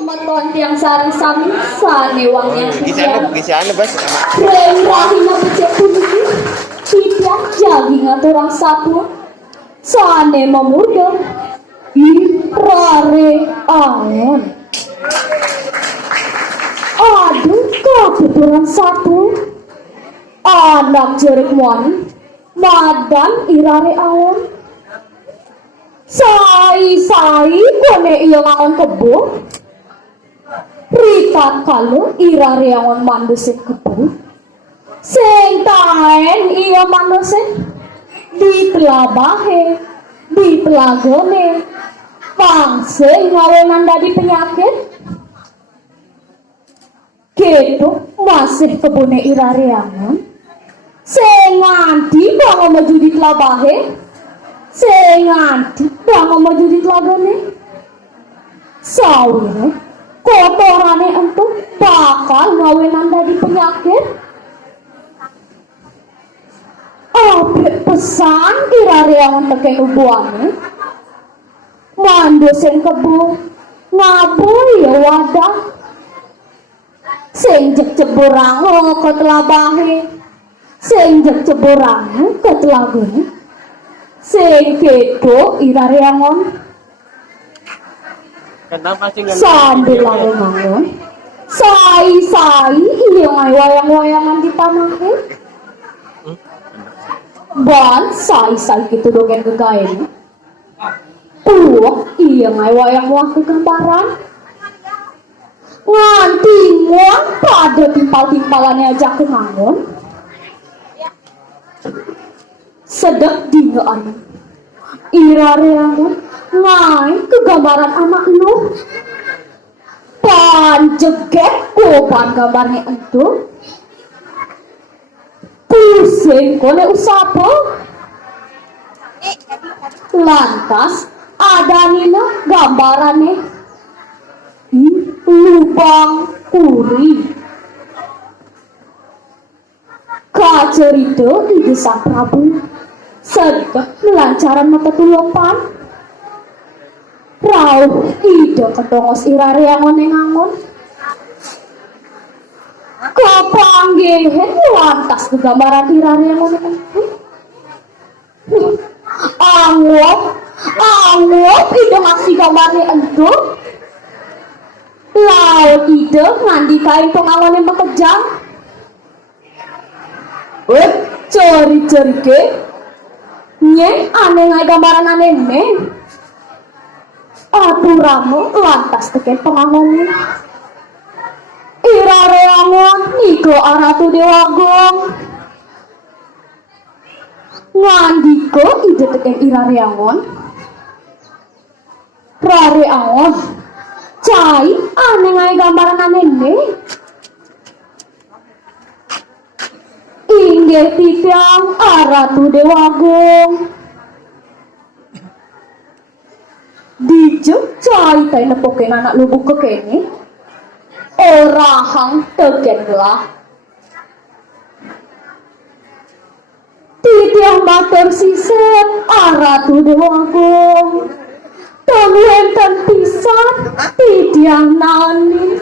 Meton tiang sari sami sane wangnya Kisah bas sama. Rahina becek puniki tiang jagi ngaturang sapu sane memudeng irare angon. Aduh kebetulan sapu anak jerik mon madan irare angon. Sai kone iya ngangon kebo Rita kalau irare angon mandusin kebo sing taen iya mandusin di telabahe di telagone pangse ngawenan dadi penyakit gitu masih kebune irare angon sing nganti bango maju di telabahe sing nganti bango maju di telagone sawire kotorane entu bakal ngawenan dadi penyakit. Abrik pesan irare angon teken ubuane mandusin kebo ngaboy ya wadah sing jek ceburang ke telabahe sing jek ceburang ke telagone sing kedo irare angon sambil lalu mangon sai iya ngai wayang-wayangan di tamahe ban sai gitu dogen kegaen iya ngai wayang-wayang kegambaran nganti muang pada timpal-timpalannya aja ke ngangon sedek dingaan irare angon ngai kegambaran anak lu panjeget koban gambarnya itu pusing kone usapo lantas ada nina gambarannya lubang kuri kacerita di desa Prabu sedek melancaran mata tulopan rauh ide kedongos irare angon ngangon kapanggihen lantas kegambaran irare angon anggop ide ngasih gambarnya entu laut ide ngandi kain pengangonnya makejang ceri-ceri ke nye aneh ngai gambaran aneh aturamu lantas teken pengangonnya irare angon niko aratu dewagong ngandiko ide teken irare angon rare angon cai aneh ngai gambaran aneh inggih titiang aratu dewagong dijuk cai tay nepokin anak lubuk kekene orahang teken lah titiang mater sisep aratu dewagong tangwenten pisan titiang nani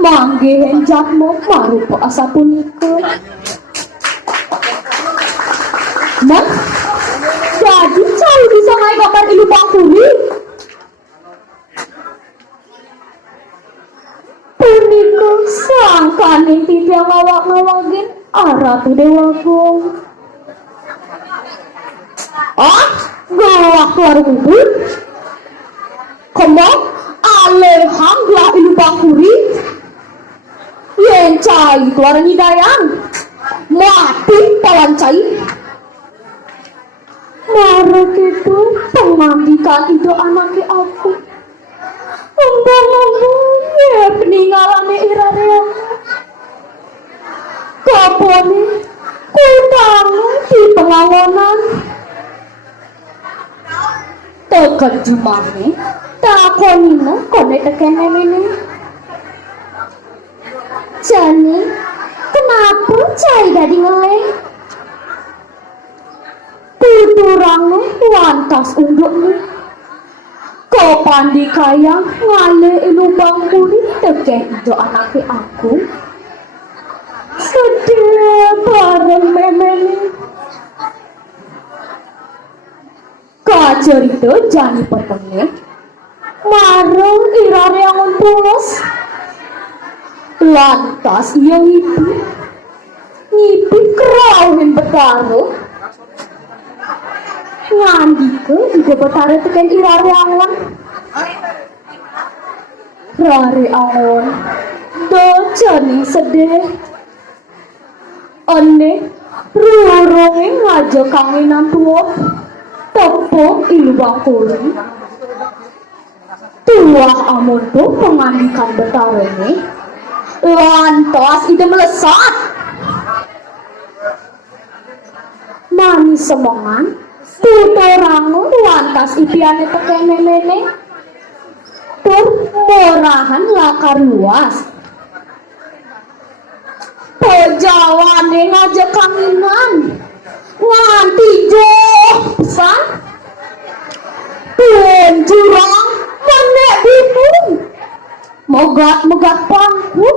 manggihen jakmo marupa asapunika Mas, jadi cai bisa ngai gambar ilu pangkuri punika sangkaning titiang ngawak-ngawagin aratu dewagong gawak keluar kubur komo alehang lah ilu pangkuri yen cai keluar nyidayang mati pawan cai marah itu pengambikan itu anaknya aku ngomong-ngomong ya peninggalannya irare kapone kutang di pengawanan teken jumane takonina kone teken ini jani kenapa cai jadi ngeleng tuturangnya lantas unduknya Kau pandi kayang ngale ilubang kulit tekeh itu anaknya aku. Sedih bareng memeni. Kajar itu jani petengnya. Mareng irare angon pulas. Lantas ia ngipi kerawin betaruh. Ngandike juga betaruh teken irare angon. Rare angon docani sedih. Ane rurunge ngajak kangenan tuwa. Tepuk ilubang kulit. Tuah amun tuh pengandikan betaruhnya. Lantas itu melesat. Manis semongan. Tutorangu lantas ipiane teken memene. Tur morahan lakar luas. Pejawane ngajak kanginan. Nganti joh pesan. Tuan jurang menek bingung. Megat pangku.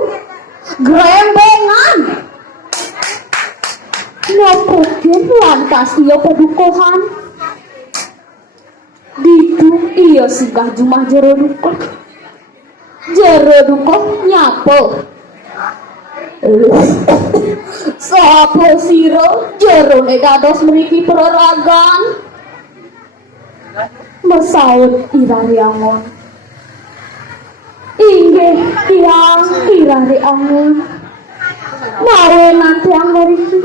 Grembengan. Nyopokin lantas ia pedukohan. Ditu ia singgah jumah jero dukoh. Jero dukoh nyapo. Sapo siro jero dados mriki pereragan. Mesaut irari angon. Inggih tiang irari angon. Mawe nanti ang mriki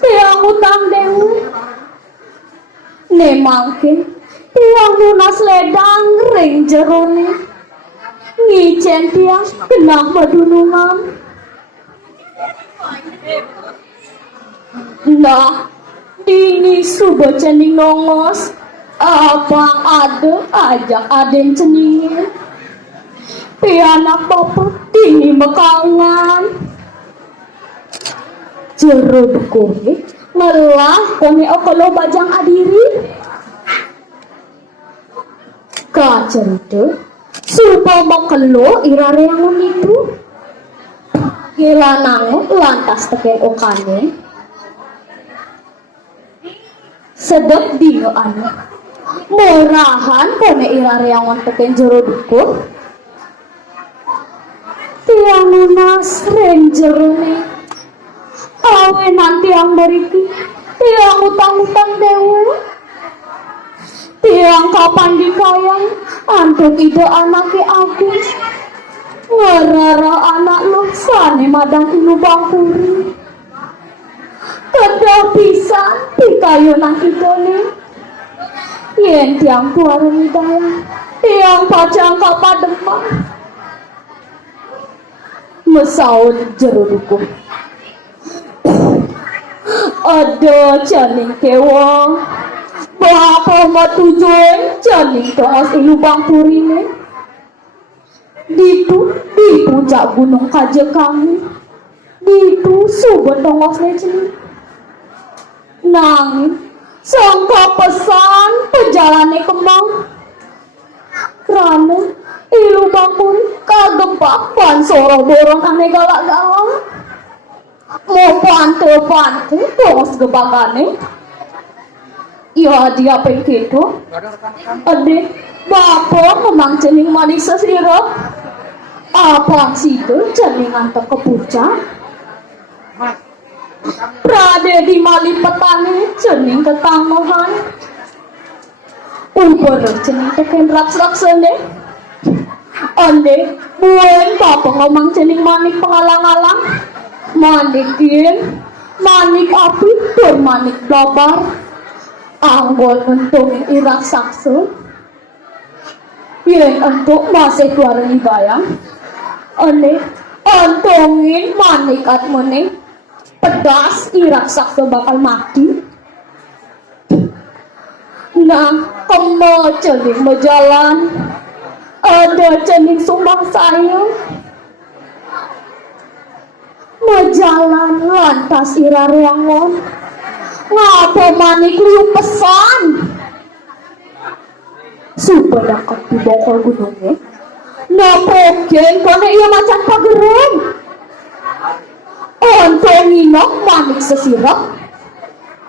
tiang utang dewe. Nemangke tiang lunas ledang ring jerone. Ngicen tiang kenang madunungan. Nah, ini subuh cening nongos. Abang ada ajak aden ceningnya. Pianak bapak dini mekangan. Jero dukohe melah kone okolo bajang adiri. Kacerita supa mokelo irare yang itu. Gilanang lantas teken okane. Sedep dingoan. Morahan kone irare yang teken jero dukoh. Tiang lunas renjerone. Awe nanti yang beriki. Tiang utang-utang dewe. Tiang kapan dikayang. Antuk ide anaknya aku. Ngerara anak lo sane madang ilubang kuri. Kedah pisan pikayunan idone. Yen tiang tuarun hidayah. Tiang pacang kapademah. Mesaut jero dukoh. Ada caning kewang. Bapa matujuan caning toas ilubang purine. Ditu di puncak gunung kaje kami. Ditu subet tongos leceni. Nangin sangka pesan pejalane kemang. Krana ilubang puri kagempak pan soro borong ane galak-galak. Mau pante tongos gebakane. Ya dia pengedo. Ade bapak memang cening manis sesiro. Apa situ cening antep ke puncak. Prade di malipetane cening ketanggohan. Uber cening teken raks-raksane. Ande buen bapak ngomong cening manik pengalang-alang. Manikin manik api bermanik blabar. Anggon untuk irak sakso. Yen untuk masih keluar bayang. Ane antongin manik atmone. Pedas irak sakso bakal mati. Nah kemo cening berjalan. Ada cening sumbang sayang. Majalan lantas irare angon. Ngapa manik liu pesan. Supaya dapat dibongkol gunungnya. Napoken kono iya macan pagereng. Ontong inok manik sesirap.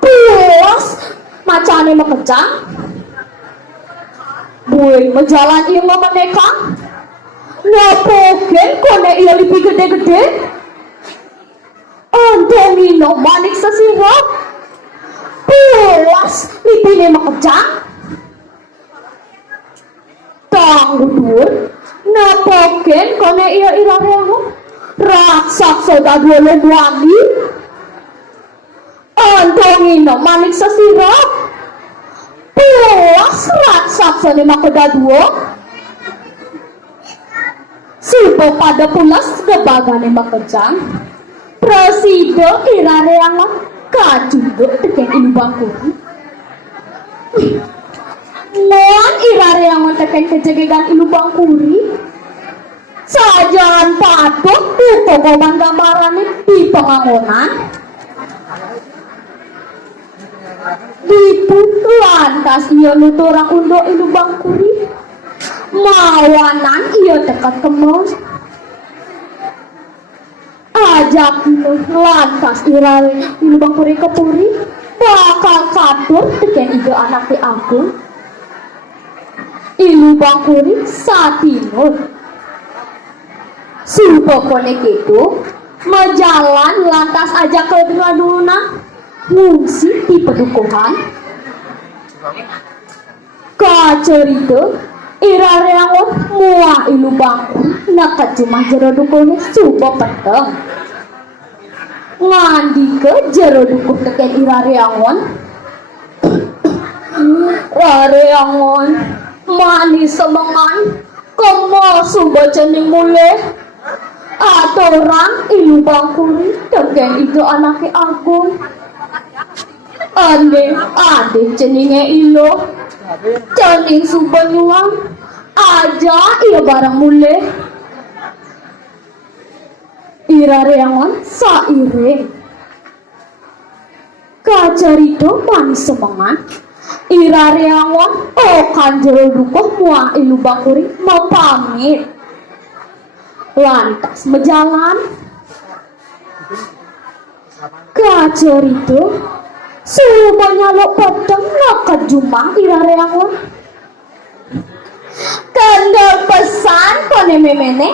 Puas macane makejang. Buih majalan iya memenekang. Napoken kono iya lebih gede-gede. Ontong inok manik sesirap. Puas lipine makejang. Tanggudur napoken kono iya irareho. Raksasa dua lembwangi. Antongino manik sesirap. Puas raksasa ni makedadua. Sipo pada pulas gebagane makejang. Prasido irareangan kacuduk teken ilubangkuri. Moan irareangan teken kejegegan ilubangkuri. Sajan patok tutokoman gambarannya di pengangonan. Diput lantas iya nuturang undo ilubang kuri. Mawanan iya tekat kemos. Ajak lantas irare ilubang kuri kepuri. Bakal katur teken ide anak di aku. Ilubang kuri satinur. Supo konek itu majalan lantas ajak ke duna ngungsi di pedukuhan. Kacerita irareangon muah ilu bangku nakat cuma jero dukune supo peteng. Ngandi ke jero dukuh teken irareangon. Rareangon manis semangan kemo subo cening mulai. Atorang ilu bangkuri teken itu anake agung. Ade ceninge ilo cening subanyuang aja iya barang mule. Irareangon sairing kacarito manis semangat. Irareangon kanjero dukuh muah ilu bangkuri mau pamit. Lantas berjalan kacerito semuanya lo potong nakat jumang irareangon. Kendor pesan kone memene.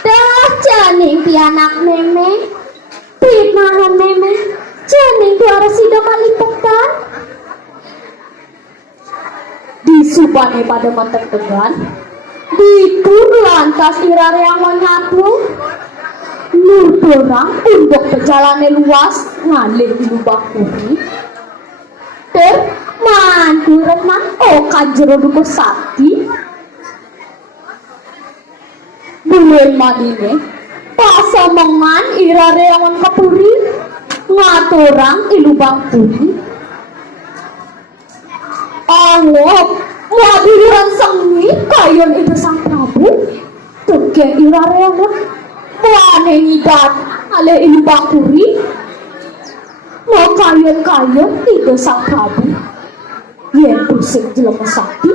Dah caning pianak meme. Pinahan meme. Caning tuara sida malipetan. Disubane pada matek tegan. Dipur lantas irareangon nyatu. Nur dorang untuk perjalanan luas ngalih di lubang kuri. Mantu remang kanjero dukuh sakti. Bulan madine pasamangan irareangon kapuri ngaturang ilubang kuri. Angop wadiran sengi kayon itu sang Prabu. Tege irareangon wane ngidat ale ilubang kuri. Mau kayon-kayon itu sang Prabu. Yen pusing jelema sakti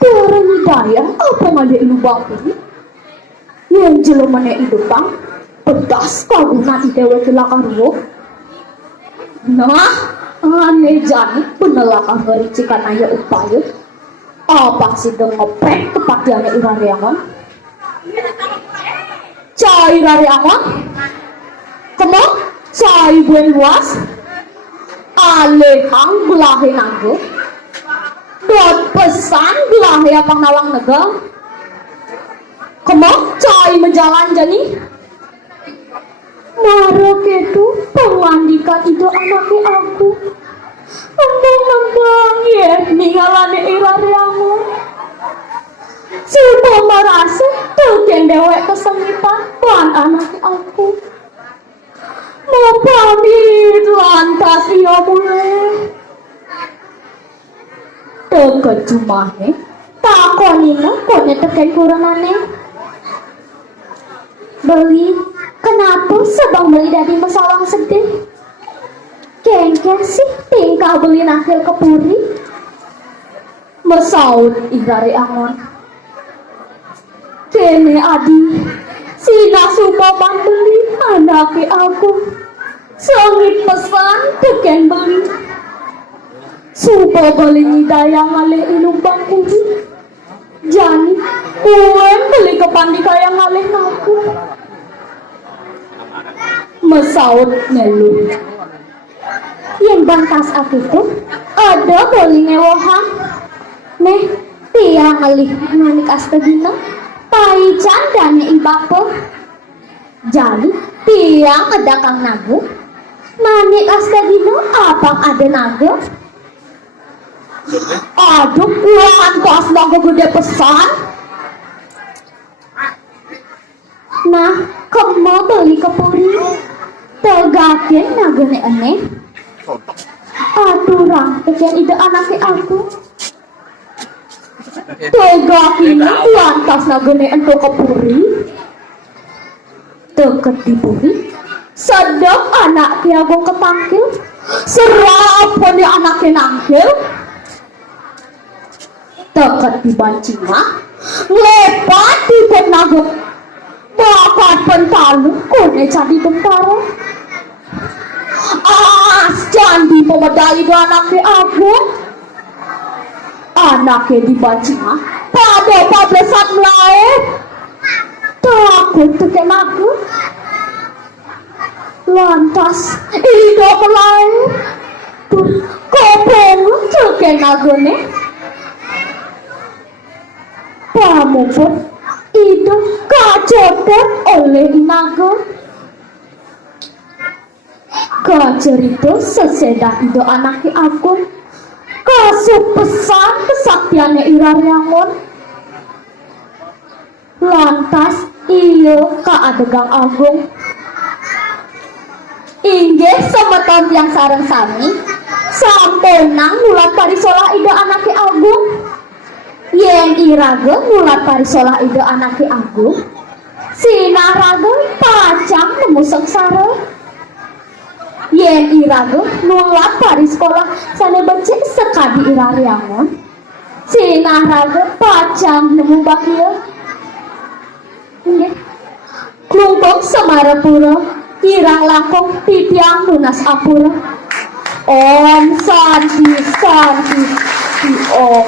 tiara ngidayang apa ngade ilubang kuri. Yen jelema ne idupang pedas kagunan di dewe kelakaruo. Nah ane jani penelakang gericikan aja upaya. Apa sih ngepek tepat yang irareangon. Cai irareangon kemok cai buen luas alehang belahe nanggo dot pesan belahe apang nawang nega kemok cai menjalan jani marok itu pengandikan itu anaknya aku nembang ya ninggalane irareangon. Siapa merasa teken dewek kesengitan tuan anaknya aku. Mau pamit lantas ia mulai teken cumane takonina kone teken kurangane. Beli kenapa sebang beli dari masalah sedih. Kengke sih tingkah beli nakil kepuri. Mesaut irare angon. Kene adi, sina suka beli anake aku. Sengit pesan teken beli. Suka beli daya ngale ilumbang kudu. Jani, kuen beli kepandi kaya ngalih aku. Mesaut nelu. Yang bantas aku tuh ada beli ngewohan. Neh, tiang ngalih nanik astagina. Paican dane ibape. Jadi, tiang ada kang nagu. Nanik astagina abang ada naga. Aduh, pulangan pas naga gede pesan. Nah, kamu beli kepuri. Tegakin nagane aneh. Aturang tekan ide anake aku. Tegakin lantas nagane ento kepuri. Deket dipuri. Sedap anak tiago ketangkil. Serap poni anaknya nangkil. Deket dibancinga. Lepat dipet naguk. Bakat pentalu kone jadi tentara. Candi pemedali do anaknya aku. Anaknya dibancinga. Pada pablesan mulai. Takut teken aku. Lantas ida mulai. Kopong teken aku nih. Pamuput itu kacopot oleh naga. Kacerita sesedah itu anaknya aku. Kasih pesan kesaktiannya irariangon. Lantas iya kaadegang agung. Inggih semeton yang sareng sami. Sampai nang mulat parisolah ide anaknya agung. Yang iraga mulat parisolah ide anaknya agung. Sinaraga pacang nemu sengsara. Yen iraga mulat parisekolah sana becik sekadi irariangon. Sinaraga pacang nemu bakia. Nggih. Klumpuk Semarapura, kirang langkung titiang lunas apura. Om Santi Santi Om.